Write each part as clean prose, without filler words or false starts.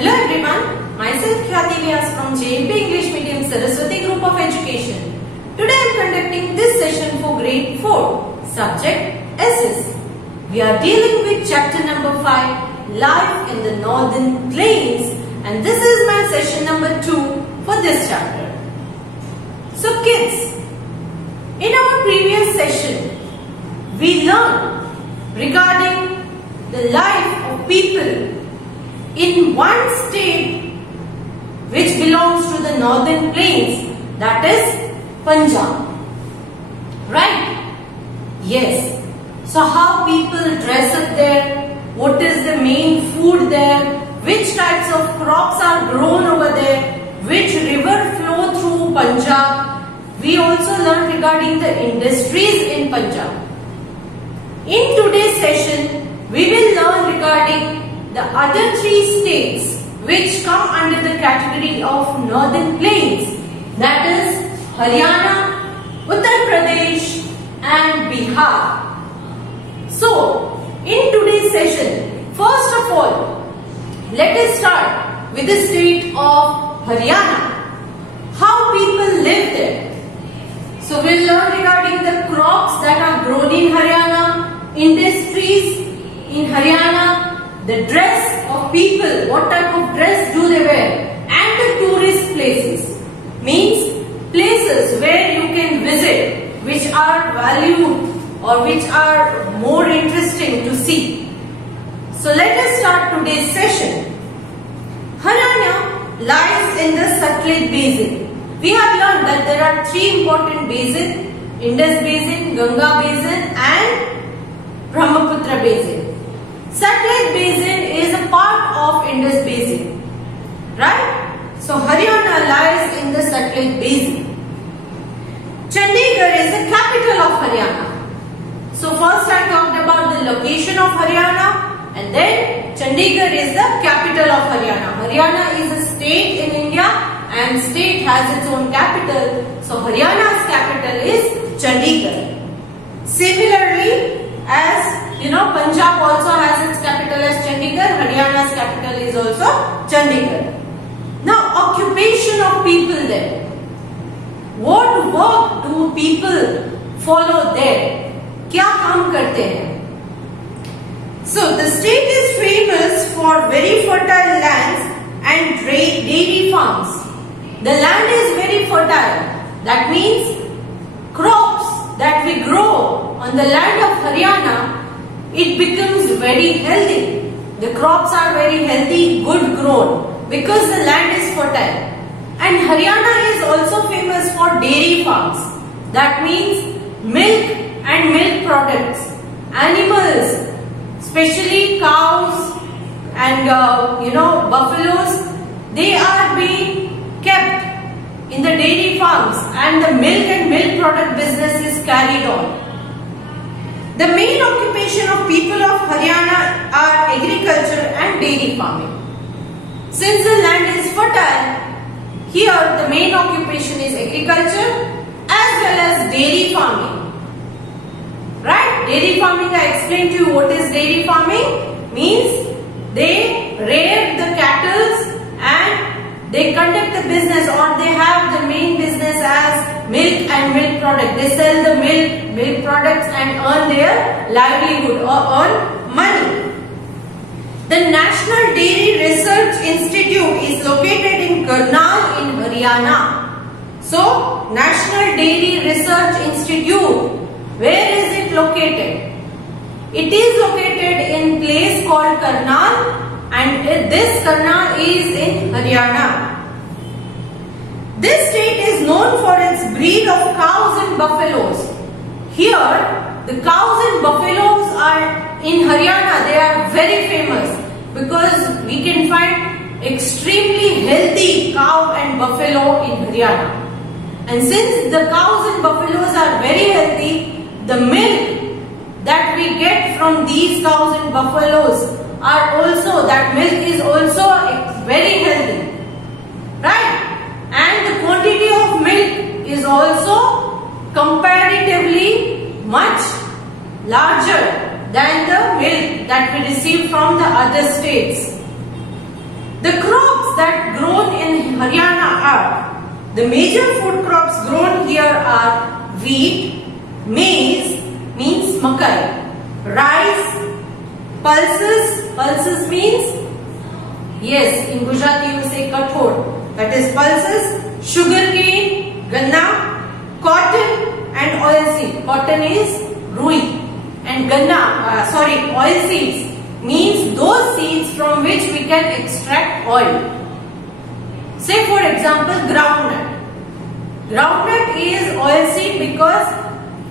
Hello everyone, myself Khyati Vyas from JMP English Medium Saraswati Group of Education. Today I am conducting this session for grade 4, subject SS. We are dealing with chapter number 5, Life in the Northern Plains, and this is my session number 2 for this chapter. So kids, in our previous session, we learned regarding the life of people in one state which belongs to the northern plains, that is Punjab. Right? Yes. So how people dress up there, what is the main food there, which types of crops are grown over there, which river flow through Punjab. We also learned regarding the industries in Punjab. In today's session, we will learn regarding the other 3 states which come under the category of northern plains, that is Haryana, Uttar Pradesh and Bihar. So, in today's session, first of all, let us start with the state of Haryana. How people live there. So, we will learn regarding the crops that are grown in Haryana, industries in Haryana, the dress of people, what type of dress do they wear, and the tourist places, means places where you can visit which are valued or which are more interesting to see. So let us start today's session. Haryana lies in the Satluj Basin. We have learned that there are 3 important basins, Indus Basin, Ganga Basin and Brahmaputra Basin. Satluj Basin is a part of Indus Basin, right? So Haryana lies in the Satluj Basin. Chandigarh is the capital of Haryana. So first I talked about the location of Haryana, and then Chandigarh is the capital of Haryana. Haryana is a state in India and state has its own capital. So Haryana's capital is Chandigarh. Similarly, as you know, Punjab also has its capital as Chandigarh. Haryana's capital is also Chandigarh. Now, occupation of people there. What work do people follow there? क्या काम करते हैं? So, the state is famous for very fertile lands and dairy farms. The land is very fertile. That means crops that we grow on the land of Haryana, it becomes very healthy. The crops are very healthy, good grown because the land is fertile. And Haryana is also famous for dairy farms. That means milk and milk products. Animals, especially cows and buffaloes, they are being kept in the dairy farms and the milk and milk product business is carried on. The main occupation of people of Haryana are agriculture and dairy farming. Since the land is fertile, here the main occupation is agriculture as well as dairy farming. Right? Dairy farming, I explained to you what is dairy farming. Means they rear the cattle and they conduct the business, or they have the main business as milk and milk product. They sell the milk products and earn their livelihood or earn money. The National Dairy Research Institute is located in Karnal in Haryana. So, National Dairy Research Institute, where is it located? It is located in place called Karnal, and this Karnal is in Haryana. This state is known for its breed of cows and buffaloes. Here, the cows and buffaloes are in Haryana, they are very famous because we can find extremely healthy cow and buffalo in Haryana. And since the cows and buffaloes are very healthy, the milk that we get from these cows and buffaloes are also, that milk is also very healthy. Right? And the quantity of milk is also comparatively much larger than the milk that we receive from the other states. The crops that grown in Haryana are, the major food crops grown here are wheat, maize means makai, rice, pulses means, yes, in Gujarati you say kathor, that is pulses, sugarcane, ganna, cotton and oilseed. Cotton is rui and ganna, oilseeds means those seeds from which we can extract oil. Say for example groundnut. Groundnut is oilseed because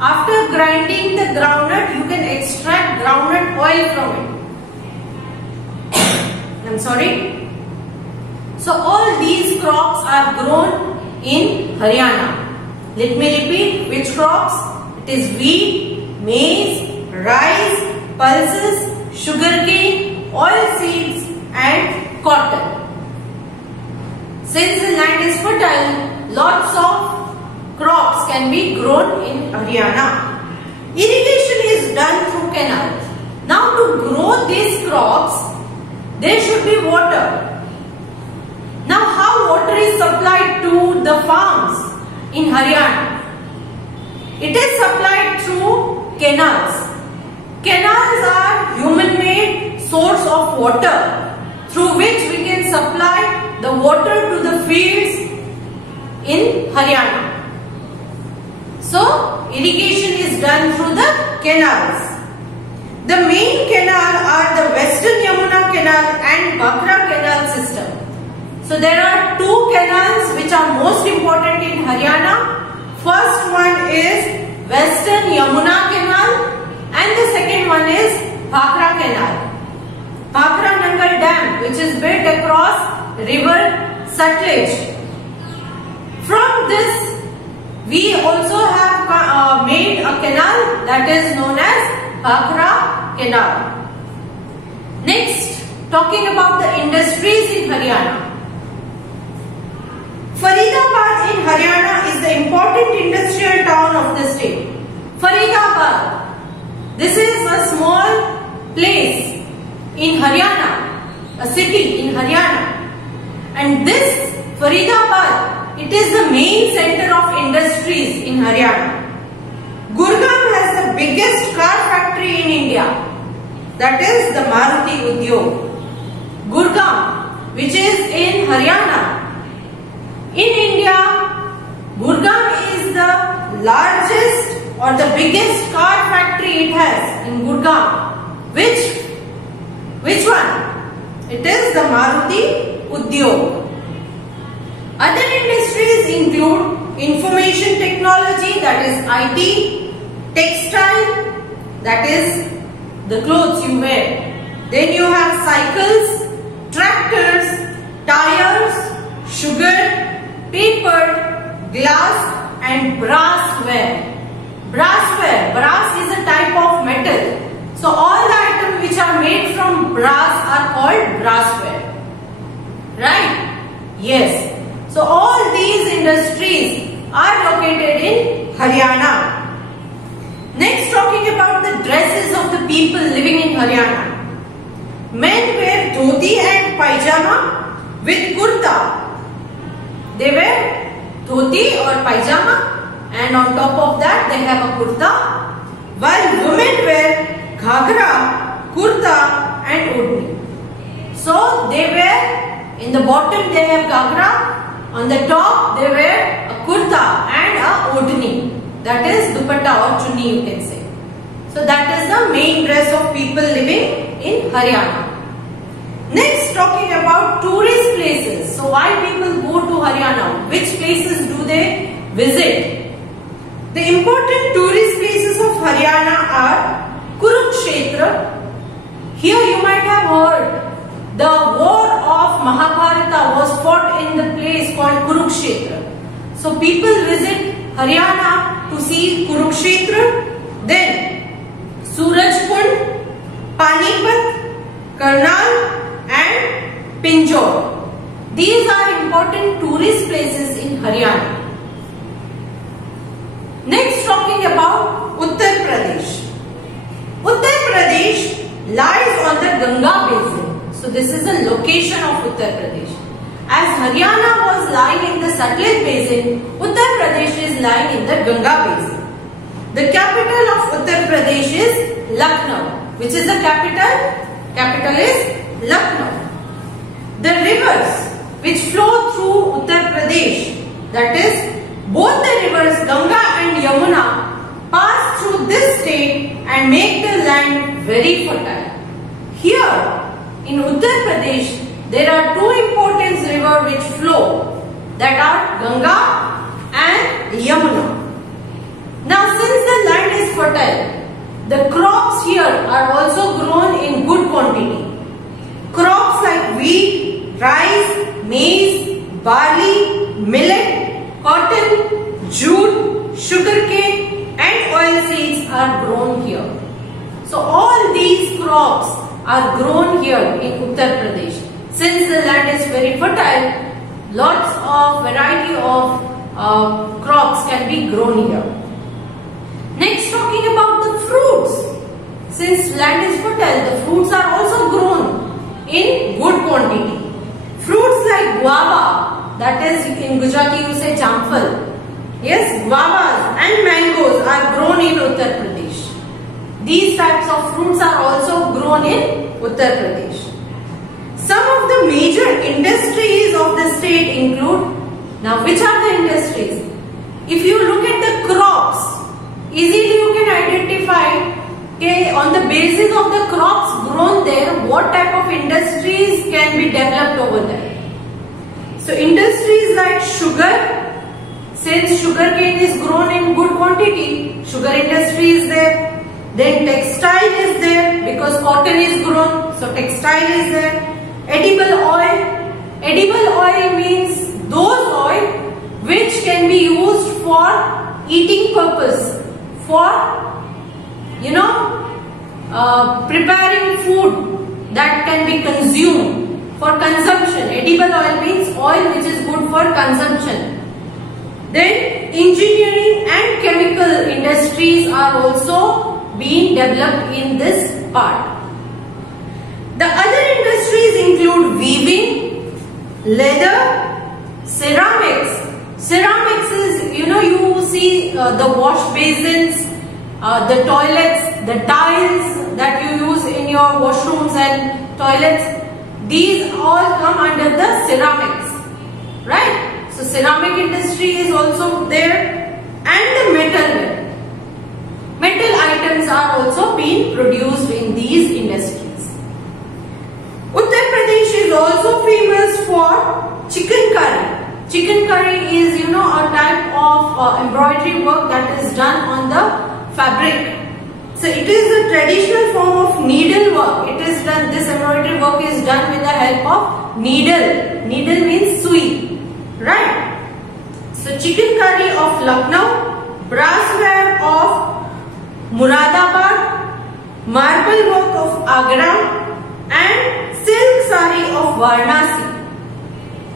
after grinding the groundnut you can extract groundnut oil from it. I'm sorry. So all these crops are grown in Haryana. Let me repeat which crops. It is wheat, maize, rice, pulses, sugarcane, oilseeds and cotton. Since the land is fertile, lots of crops can be grown in Haryana. Irrigation is done through canals. Now to grow these crops, there should be water. Now how water is supplied to the farms in Haryana? It is supplied through canals. Canals are human-made source of water through which we can supply the water to the fields in Haryana. So, irrigation is done through the canals. The main canal are the Western Yamuna Canal and Bhakra Canal system. So, there are two canals which are most important in Haryana. First one is Western Yamuna Canal and the second one is Bhakra Canal. Bhakra Nangal Dam, which is built across river Sutlej. From this, we also have made a canal that is known as Bhakra Canal. Next, talking about the industries in Haryana. Faridabad in Haryana is the important industrial town of the state. Faridabad. This is a small place in Haryana, a city in Haryana. And this Faridabad, it is the main center of industries in Haryana. Gurgaon has the biggest car factory in India. That is the Maruti Udyog. Gurgaon, which is in Haryana. In India, Gurgaon is the largest or the biggest car factory it has in Gurgaon. Which one? It is the Maruti Udyog. Other industries include information technology, that is IT, textile, that is the clothes you wear. Then you have cycles, tractors, tires, sugar, paper, glass and brassware. Brassware. Brass is a type of metal. So all the items which are made from brass are called brassware. Right? Yes. So all these industries are located in Haryana. Next, talking about the dresses of the people living in Haryana. Men wear dhoti and pajama with kurta. They wear dhoti or pajama and on top of that they have a kurta, while women wear ghagra, kurta and odhni. So they wear, in the bottom they have ghagra, on the top they wear a kurta and a odhni, that is dupatta or chunni you can say. So that is the main dress of people living in Haryana. Next, talking about tourist places. So why people go to Haryana? Which places do they visit? The important tourist places of Haryana are Kurukshetra. Here you might have heard the war of Mahabharata was fought in the place called Kurukshetra. So people visit Haryana to see Kurukshetra. Then Surajkund, Panipat, Karnal and Pinjore. These are important tourist places in Haryana. Next, talking about Uttar Pradesh. Uttar Pradesh lies on the Ganga basin. So this is the location of Uttar Pradesh. As Haryana was lying in the Satluj basin, Uttar Pradesh is lying in the Ganga basin. The capital of Uttar Pradesh is Lucknow. Which is the capital? Capital is Lucknow. The rivers which flow through Uttar Pradesh, that is both the rivers Ganga and Yamuna, pass through this state and make the land very fertile. Here in Uttar Pradesh, there are two important rivers which flow, that are Ganga and Yamuna. Now since the land is fertile, the crops here are also grown in good quantity. Crops like wheat, rice, maize, barley, millet, cotton, jute, sugarcane and oilseeds are grown here. So all these crops are grown here in Uttar Pradesh. Since the land is very fertile, lots of variety of crops can be grown here. Next, talking about the fruits. Since land is fertile, the fruits are also grown in good quantity. Fruits like guava, that is in Gujarati you say jamfal. Yes, guavas and mangoes are grown in Uttar Pradesh. These types of fruits are also grown in Uttar Pradesh. Some of the major industries of the state include, now which are the industries? If you look at the crops, easily you can identify on the basis of the crops grown there, what type of industries can be developed over there. So industries like sugar, since sugarcane is grown in good quantity, sugar industry is there. Then textile is there because cotton is grown, so textile is there. Edible oil. Edible oil means those oil which can be used for eating purpose, for preparing food that can be consumed for consumption. Edible oil means oil which is good for consumption. Then engineering and chemical industries are also being developed in this part. The other industries include weaving, leather, ceramics. Ceramics is, you see the wash basins, the toilets, the tiles that you use in your washrooms and toilets. These all come under the ceramics, right? So ceramic industry is also there, and the metal. Metal items are also being produced in these industries. Uttar Pradesh is also famous for chicken curry. Chicken curry is, a type of embroidery work that is done on the fabric. So it is a traditional form of needle work. It is done, this embroidery work is done with the help of needle. Needle means sui, right? So chicken curry of Lucknow, brassware of Muradabad, marble work of Agra, and silk sari of Varanasi.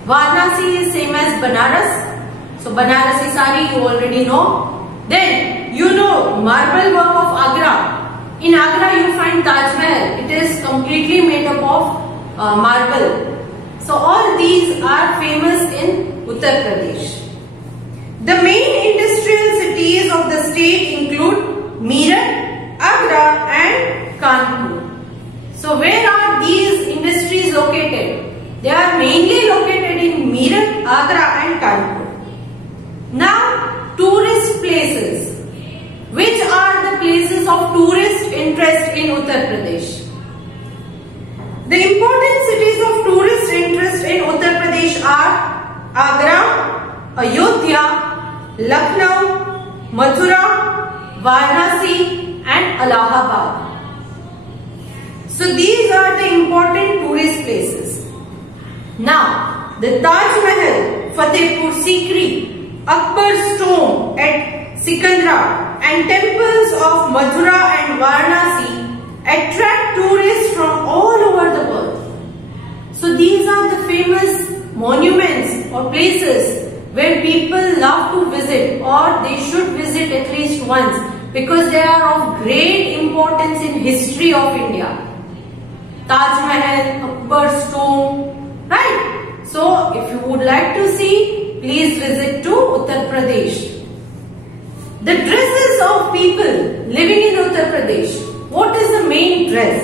Varanasi is same as Banaras. So Banarasi sari you already know. Then marble work of Agra. In Agra you find Taj Mahal. It is completely made up of marble. So all these are famous in Uttar Pradesh. The main industrial cities of the state include Meerut, Agra and Kanpur. So where are these industries located? They are mainly located in Meerut, Agra and Kanpur. Now, tourist places. Which are the places of tourist interest in Uttar Pradesh? The important cities of tourist interest in Uttar Pradesh are Agra, Ayodhya, Lucknow, Mathura, Varanasi and Allahabad. So these are the important tourist places. Now, the Taj Mahal, Fatehpur Sikri, Akbar's tomb at Sikandra and temples of Mathura and Varanasi attract tourists from all over the world. So these are the famous monuments or places where people love to visit, or they should visit at least once, because they are of great importance in history of India. Taj Mahal, Akbar's tomb, right? So if you would like to see, please visit to Uttar Pradesh. The dresses of people living in Uttar Pradesh. What is the main dress?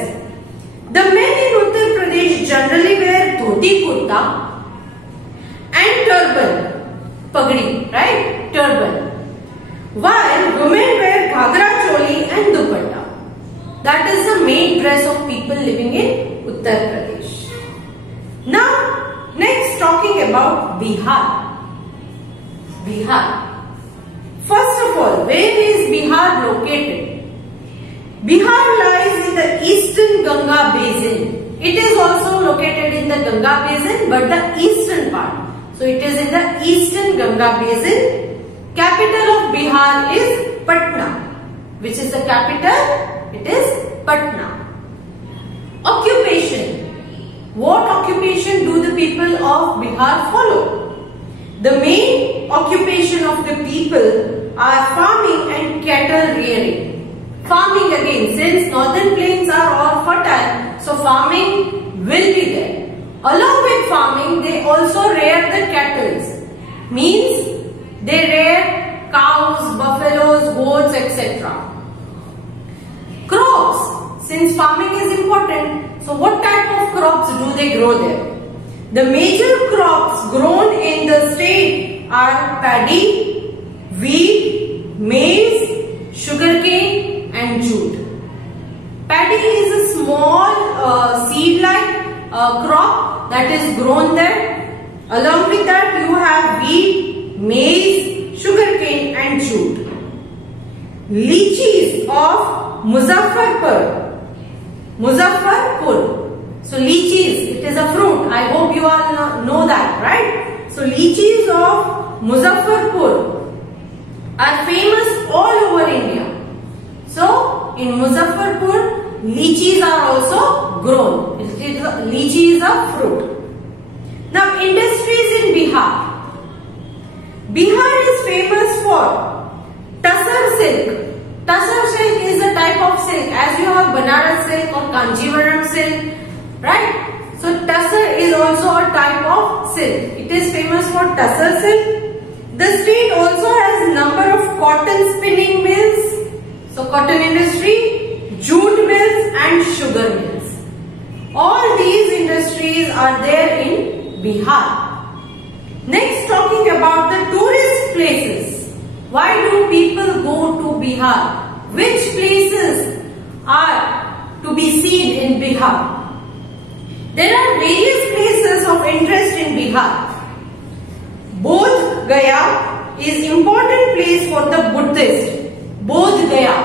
The men in Uttar Pradesh generally wear dhoti kurta and turban, pagdi, right? Turban. While women wear ghagra choli and dupatta. That is the main dress of people living in Uttar Pradesh. Now, next talking about Bihar. Bihar. First of all, where is Bihar located? Bihar lies in the eastern Ganga basin. It is also located in the Ganga basin, but the eastern part. So it is in the eastern Ganga basin. Capital of Bihar is Patna. Which is the capital? It is Patna. Occupation. What occupation do the people of Bihar follow? The main occupation of the people are farming and cattle rearing. Farming again, since northern plains are all fertile, so farming will be there. Along with farming, they also rear the cattle. Means they rear cows, buffaloes, goats, etc. Crops. Since farming is important, so what type of crops do they grow there? The major crops grown in the state are paddy, wheat, maize, sugarcane and jute. Paddy is a small seed-like crop that is grown there. Along with that you have wheat, maize, sugarcane and jute. Lychees of Muzaffarpur. So lychees, it is a fruit. I hope you all know that, right? So lychees of Muzaffarpur are famous all over India. So in Muzaffarpur, lychees are also grown. Lychee is a fruit. Now industries in Bihar. Bihar is famous for Tassar silk. Tassar silk is a type of silk, as you have Banaras silk or Kanjivaram silk, right? So Tassar is also a type of silk. It is famous for Tassar silk. The state also has a number of cotton spinning mills, so cotton industry, jute mills and sugar mills. All these industries are there in Bihar. Next, talking about the tourist places. Why do people go to Bihar? Which places are to be seen in Bihar? There are various places of interest in Bihar. Bodh Gaya is important place for the Buddhist. Bodh Gaya.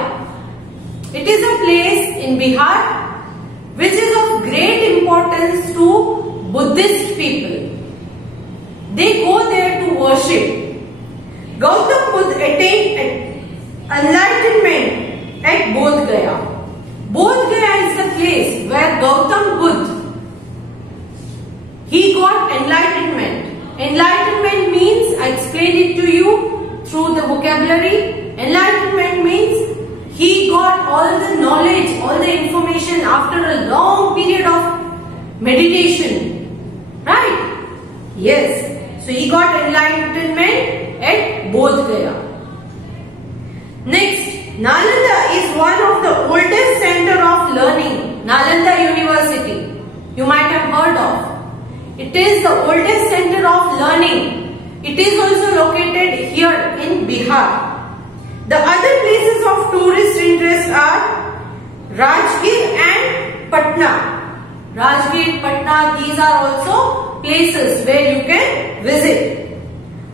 It is a place in Bihar which is of great importance to Buddhist people. They go there to worship. Gautam Buddha attained enlightenment at Bodh Gaya. Bodh Gaya is the place where Gautam Buddha, he got enlightenment. Enlightenment means, I explained it to you through the vocabulary. Enlightenment means he got all the knowledge, all the information after a long period of meditation. Right? Yes. So he got enlightenment at Bodh Gaya. Next, Nalanda is one of the oldest center of learning. Nalanda University. You might have heard of. It is the oldest center of learning. It is also located here in Bihar. The other places of tourist interest are Rajgir and Patna. Rajgir, Patna, these are also places where you can visit.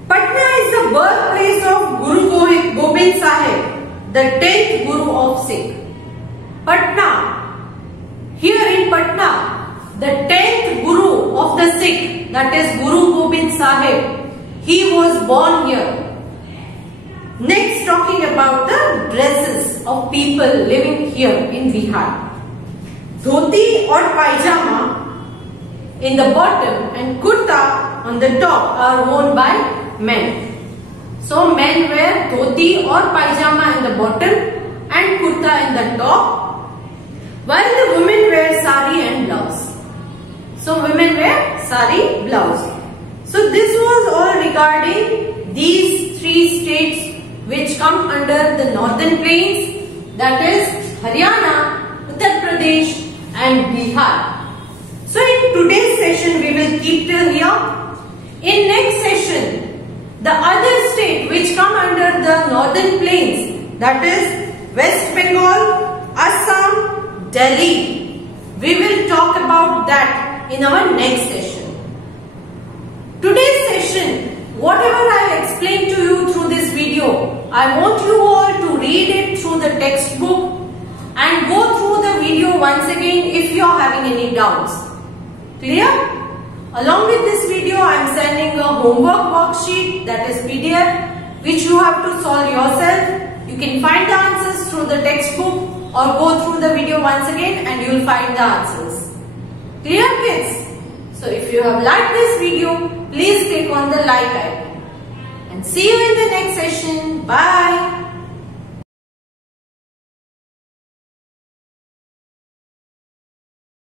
Patna is the birthplace of Guru Gobind Sahib, the 10th Guru of Sikh. Patna. Here in Patna, the 10th Guru of the Sikh, that is Guru Gobind Sahib, he was born here. Next, talking about the dresses of people living here in Bihar. Dhoti or pajama in the bottom and kurta on the top are worn by men. So men wear dhoti or pajama in the bottom and kurta in the top. while the women wear sari and blouse. So women wear sari, blouse. So this was all regarding these three states which come under the northern plains, that is Haryana, Uttar Pradesh and Bihar. So in today's session we will keep till here. In next session, the other state which come under the northern plains, that is West Bengal, Assam, Delhi. We will talk about that in our next session. Today's session, whatever I explained to you through this video, I want you all to read it through the textbook and go through the video once again if you are having any doubts. Clear? Along with this video, I am sending a homework worksheet, that is PDF, which you have to solve yourself. You can find the answers through the textbook or go through the video once again and you will find the answers. Clear, kids? So if you have liked this video, please click on the like icon. And see you in the next session. Bye.